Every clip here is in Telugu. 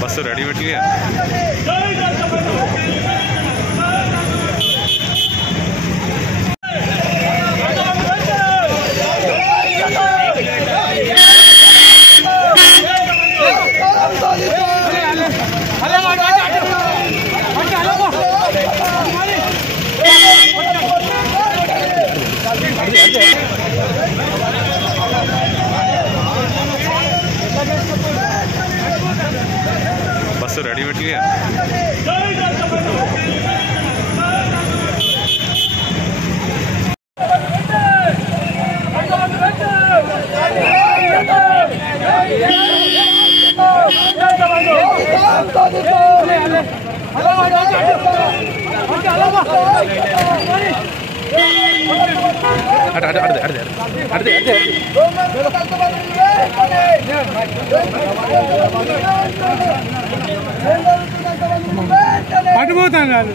బస్సు రెడీ పెట్టి బస్సు రెడీ పెట్టి పట్టుపోతాం కాదు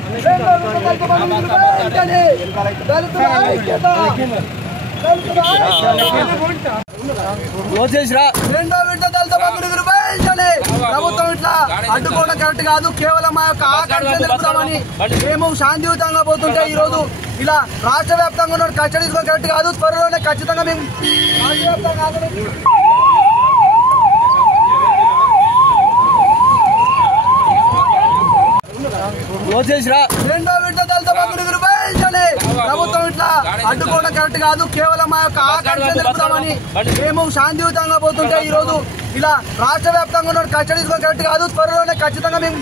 రెండో విడత దళిత బంధువులు వెంటనే ప్రభుత్వం ఇట్లా అడ్డుకోవడం కరెక్ట్ కాదు. కేవలం మా యొక్క ఆకాంక్ష తెలుపుతామని మేము శాంతియుతంగా పోతుంటే ఈ రోజు ఇలా రాష్ట్ర వ్యాప్తంగా ఉన్న కట్టడి కరెక్ట్ కాదు. త్వరలోనే ఖచ్చితంగా మేము రెండో విడత దళిత బంధువులు వెంటనే ప్రభుత్వం ఇట్లా అడ్డుకోవడం కరెక్ట్ కాదు. కేవలం మా యొక్క ఆకాంక్ష తెలుపుతామని మేము శాంతియుతంగా పోతుంటే ఈ రోజు ఇలా రాష్ట్ర వ్యాప్తంగా ఉన్న కట్టడి కరెక్ట్ కాదు. త్వరలోనే ఖచ్చితంగా మేము